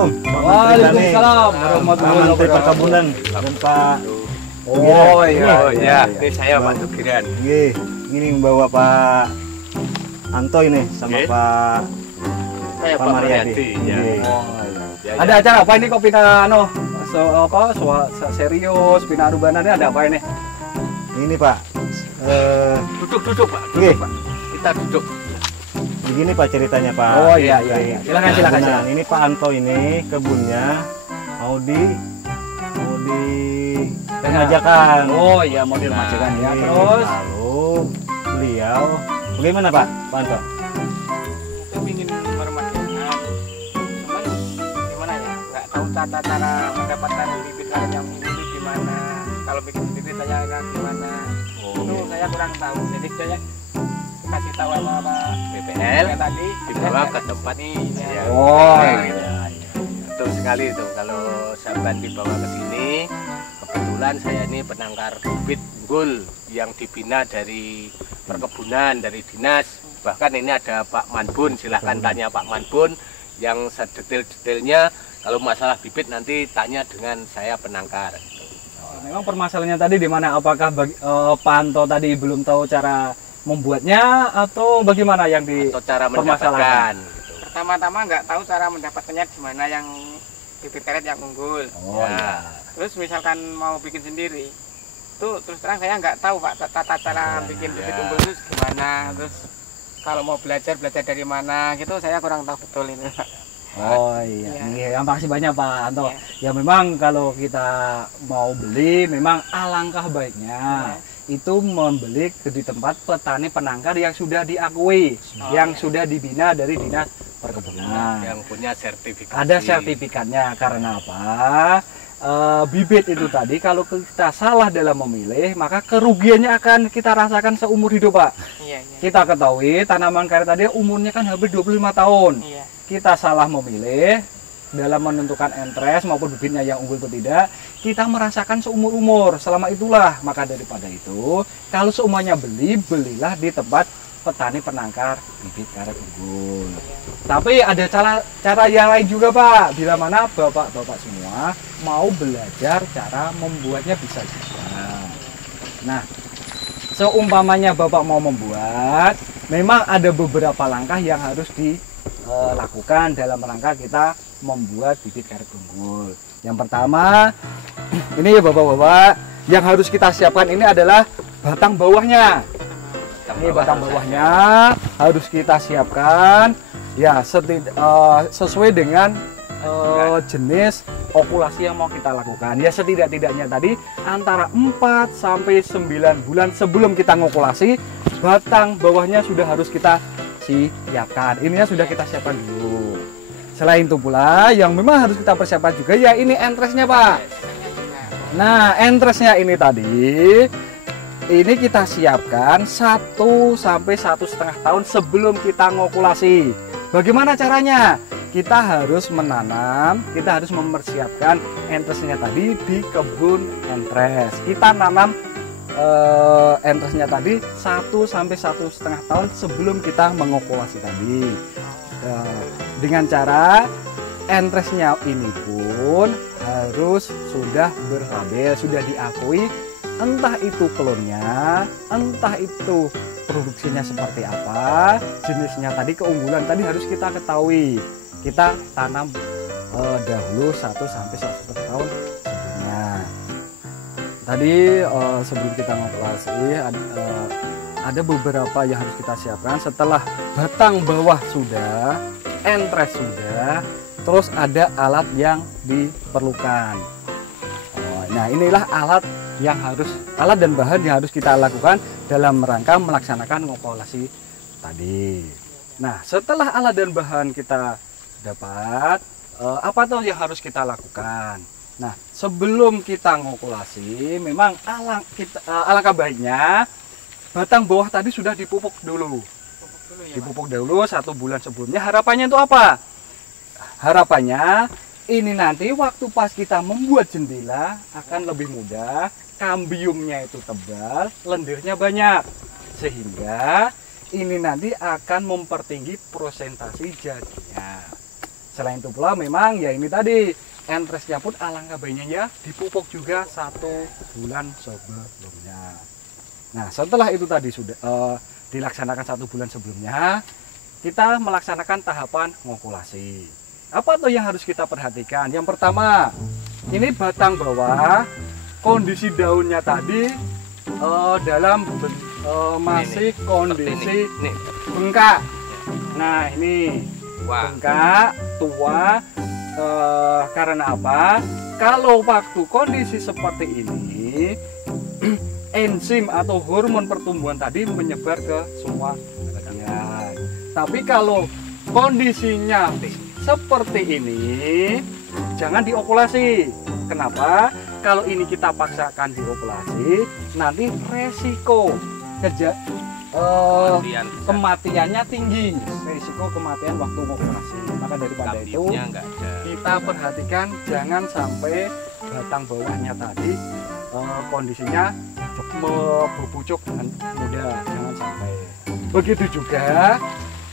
Assalamualaikum. Waalaikumsalam warahmatullahi Menteri wabarakatuh. Perkebunan dan Pak. Oh iya. Ini saya Pak Tugiran. Ini membawa Pak Anto ini sama Oke. Pak Saya Pak Pak Mariadi. Mariadi. Ya. Ya, Ada acara apa ini kok pina serius pina arubana ini ada apa ini? Ini Pak. Duduk Pak. Oke. Pak. Kita duduk. Begini Pak ceritanya Pak. Oh iya. Silakan. Nah, ini Pak Anto ini kebunnya mau di remajakan. Oh iya mau diremajakan ya. Terus Lalu beliau bagaimana Pak Anto? Saya ingin meremajakan, cuman gimana ya, nggak tahu tata cara mendapatkan bibit lain yang unggul itu gimana, kalau bikin sendiri saya gimana, itu saya kurang tahu. Jadi saya kasih tahu sama Pak BPL tadi dibawa ke tempat ini. Ya. Oh Betul sekali itu. Kalau sahabat dibawa ke sini, kebetulan saya ini penangkar bibit unggul yang dibina dari perkebunan, dari dinas. Bahkan ini ada Pak Manbun, silahkan tanya Pak Manbun yang sedetail-detailnya. Kalau masalah bibit nanti tanya dengan saya penangkar. memang permasalahannya tadi di mana? Apakah Pak Anto tadi belum tahu cara membuatnya atau bagaimana yang di Atau cara permasalahan? mendapatkan. Gitu. pertama-tama nggak tahu cara mendapatkannya gimana yang bibit karet yang unggul. Oh Ya. iya. Terus misalkan mau bikin sendiri, tuh terus terang saya nggak tahu Pak tata cara bikin bibit unggul itu gimana. Terus kalau mau belajar dari mana gitu saya kurang tahu betul ini Pak. Oh iya, yang makasih banyak Pak Anto. Iya. Ya memang kalau kita mau beli, memang alangkah baiknya itu membeli di tempat petani penangkar yang sudah diakui, yang sudah dibina dari dinas perkebunan. Yang punya sertifikasi. Ada sertifikatnya. Karena apa? Bibit itu tadi kalau kita salah dalam memilih, maka kerugiannya akan kita rasakan seumur hidup Pak. Iya. Kita ketahui tanaman karet tadi umurnya kan hampir 25 tahun. Iya. Kita salah memilih dalam menentukan entres maupun bibitnya yang unggul atau tidak, kita merasakan seumur umur. Selama itulah, maka daripada itu, kalau semuanya belilah di tempat petani penangkar bibit karet unggul. Tapi ada cara yang lain juga Pak, bila mana bapak-bapak semua mau belajar cara membuatnya bisa juga. Nah, seumpamanya bapak mau membuat, memang ada beberapa langkah yang harus dilakukan dalam rangka kita membuat bibit karet unggul. Yang pertama, ini ya bapak-bapak, yang harus kita siapkan ini adalah batang bawahnya. Ini batang bawahnya harus kita siapkan ya sesuai dengan jenis okulasi yang mau kita lakukan. Ya setidak-tidaknya tadi antara 4 sampai 9 bulan sebelum kita ngokulasi, batang bawahnya sudah harus kita siapkan. Ininya sudah kita siapkan dulu. Selain itu pula yang memang harus kita persiapkan juga ya ini entresnya Pak. Nah entresnya ini tadi ini kita siapkan 1 sampai 1,5 tahun sebelum kita ngokulasi. Bagaimana caranya? Kita harus menanam, kita harus mempersiapkan entresnya tadi di kebun entres. Kita nanam entresnya tadi 1 sampai 1,5 tahun sebelum kita mengokulasi tadi. Dengan cara entresnya ini pun harus sudah berlabel, sudah diakui, entah itu klonnya, entah itu produksinya seperti apa, jenisnya tadi, keunggulan tadi harus kita ketahui. Kita tanam dahulu 1 sampai 1,5 tahun sebelumnya. Tadi sebelum kita ngokulasi ada beberapa yang harus kita siapkan. Setelah batang bawah sudah, entres sudah, terus ada alat yang diperlukan. Nah inilah alat dan bahan yang harus kita lakukan dalam rangka melaksanakan ngokulasi tadi. Nah setelah alat dan bahan kita dapat, apa tuh yang harus kita lakukan? Nah sebelum kita ngokulasi, memang alangkah baiknya batang bawah tadi sudah dipupuk dulu. Dipupuk dulu 1 bulan sebelumnya. Harapannya itu apa? Harapannya ini nanti waktu pas kita membuat jendela akan lebih mudah, kambiumnya itu tebal, lendirnya banyak, sehingga ini nanti akan mempertinggi prosentasi jadinya. Selain itu pula memang ya ini tadi entresnya pun alangkah baiknya ya dipupuk juga 1 bulan sebelumnya. Nah setelah itu tadi sudah dilaksanakan 1 bulan sebelumnya, kita melaksanakan tahapan ngokulasi. Apa tuh yang harus kita perhatikan? Yang pertama, ini batang bawah, kondisi daunnya tadi dalam masih kondisi bengkak. Nah ini bengkak, tua. Karena apa? Kalau waktu kondisi seperti ini, enzim atau hormon pertumbuhan tadi menyebar ke semua bagian. Tapi kalau kondisinya seperti ini, jangan diokulasi. Kenapa? Kalau ini kita paksakan diokulasi, nanti resiko kematiannya tinggi, resiko kematian waktu operasi. Maka daripada itu kita perhatikan jangan sampai batang bawahnya tadi kondisinya berpucuk dengan mudah, jangan sampai. Begitu juga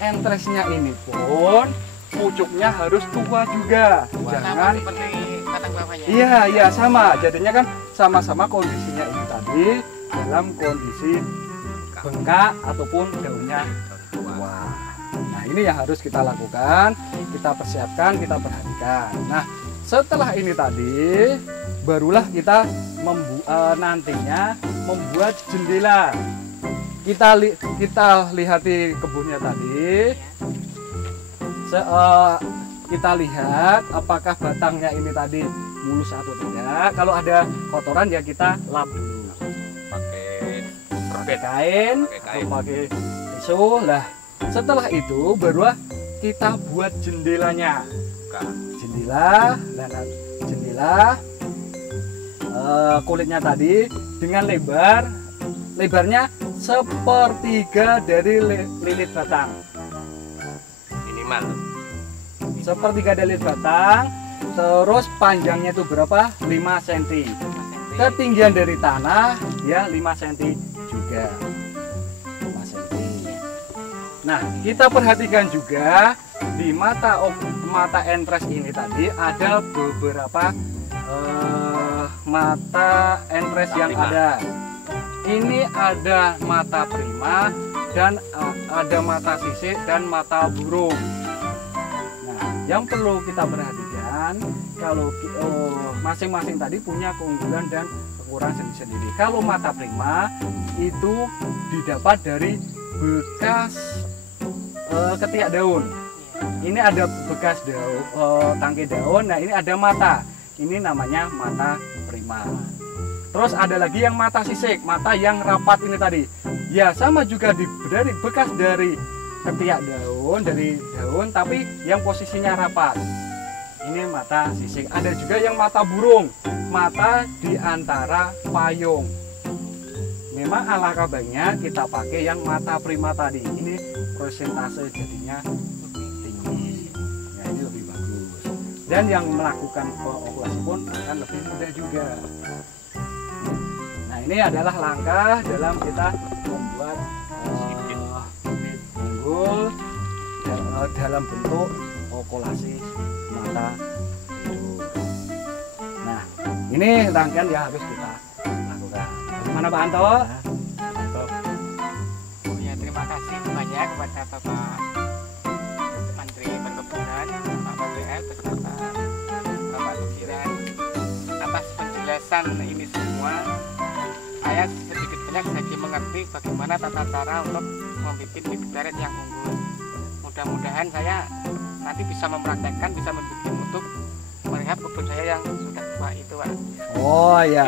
entresnya ini pun pucuknya harus tua juga, jangan. Iya sama, jadinya kan sama-sama kondisinya ini tadi dalam kondisi bengkak ataupun daunnya tua. Nah ini yang harus kita lakukan, kita persiapkan, kita perhatikan. Nah setelah ini tadi barulah kita nantinya membuat jendela. Kita lihat di kebunnya tadi, kita lihat apakah batangnya ini tadi mulus atau tidak. Kalau ada kotoran ya kita lap dulu pakai kain atau pakai tisu lah. Setelah itu barulah kita buat jendelanya. Jendela kulitnya tadi dengan lebarnya 1/3 dari lilit batang. Minimal 1/3 dari lilit batang. Terus panjangnya itu berapa? 5 cm. Ketinggian dari tanah ya 5 cm juga. 5 cm. Nah, kita perhatikan juga di mata entres ini tadi ada beberapa mata entres yang ada. Ini ada mata prima dan ada mata sisik dan mata burung. Nah, yang perlu kita perhatikan kalau masing-masing tadi punya keunggulan dan kekurangan sendiri. Kalau mata prima itu didapat dari bekas ketiak daun. Ini ada bekas daun, tangkai daun. Nah, ini ada mata. Ini namanya mata prima. Terus ada lagi yang mata sisik, mata yang rapat ini tadi. Ya sama juga dari bekas dari ketiak daun, tapi yang posisinya rapat. Ini mata sisik. Ada juga yang mata burung, mata di antara payung. Memang alangkah baiknya kita pakai yang mata prima tadi. Ini persentase jadinya tinggi. Ya ini lebih bagus. Dan yang melakukan okulasi pun akan lebih mudah juga. Nah ini adalah langkah dalam kita membuat bibit unggul dalam bentuk okulasi mata tidur. Nah ini rangkaian yang harus kita lakukan. Bagaimana Pak Anto? Ya, terima kasih banyak kepada Bapak Menteri Perkebunan, Pak BPL beserta Bapak Tukiran atas penjelasan ini semua. Saya sedikit banyak jadi mengerti bagaimana tata cara untuk membimbing bibit leret yang unggul. Mudah-mudahan saya nanti bisa mempraktekkan, bisa membimbing untuk melihat kebun saya yang sudah tua itu, Pak. Oh iya.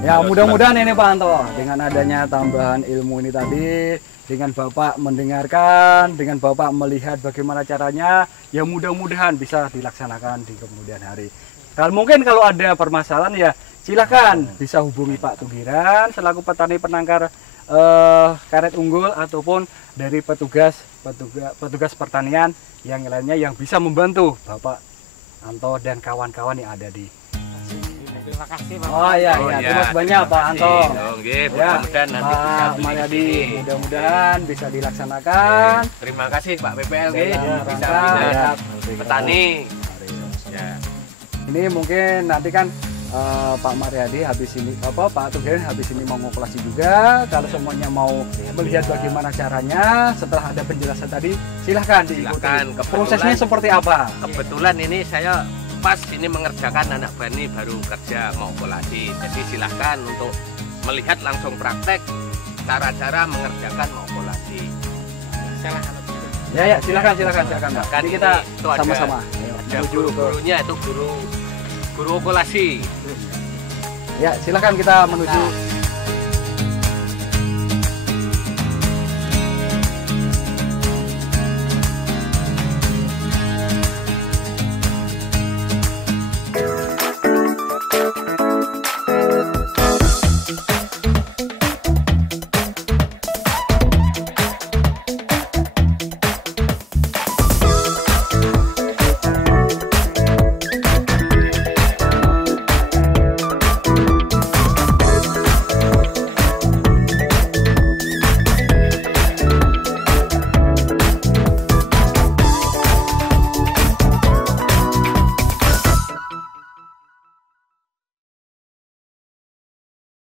Ya mudah-mudahan ini Pak Anto dengan adanya tambahan ilmu ini tadi, dengan Bapak mendengarkan, dengan Bapak melihat bagaimana caranya, ya mudah-mudahan bisa dilaksanakan di kemudian hari. Kalau ada permasalahan ya silakan bisa hubungi Pak Tugiran selaku petani penangkar karet unggul ataupun dari petugas pertanian yang lainnya yang bisa membantu Bapak Anto dan kawan-kawan yang ada di sini. Terima kasih Pak. Oh iya, iya. Terima kasih banyak Pak Anto. Oke, Ya, mudah-mudahan nanti bisa Pak beli Mariadi, di sini. mudah-mudahan bisa dilaksanakan. Terima kasih Pak PPL Dalam bisa rangka, bina ya, petani. Ya. Ini mungkin nanti kan Pak Mariadi habis ini Pak Tugen habis ini mau ngoperasi juga. Kalau semuanya mau melihat bagaimana caranya setelah ada penjelasan tadi, silahkan diikuti. Silakan. Prosesnya seperti apa? Kebetulan ini saya pas ini mengerjakan anak bani baru kerja mau kolasi. Jadi silahkan untuk melihat langsung praktek cara-cara mengerjakan mau kolasi. Salah kalau gitu. Ya, silahkan Pak. Kan Jadi kita itu ada- sama-sama Ada menuju ke guru-gurunya itu guru kolasi. ya, silahkan kita menuju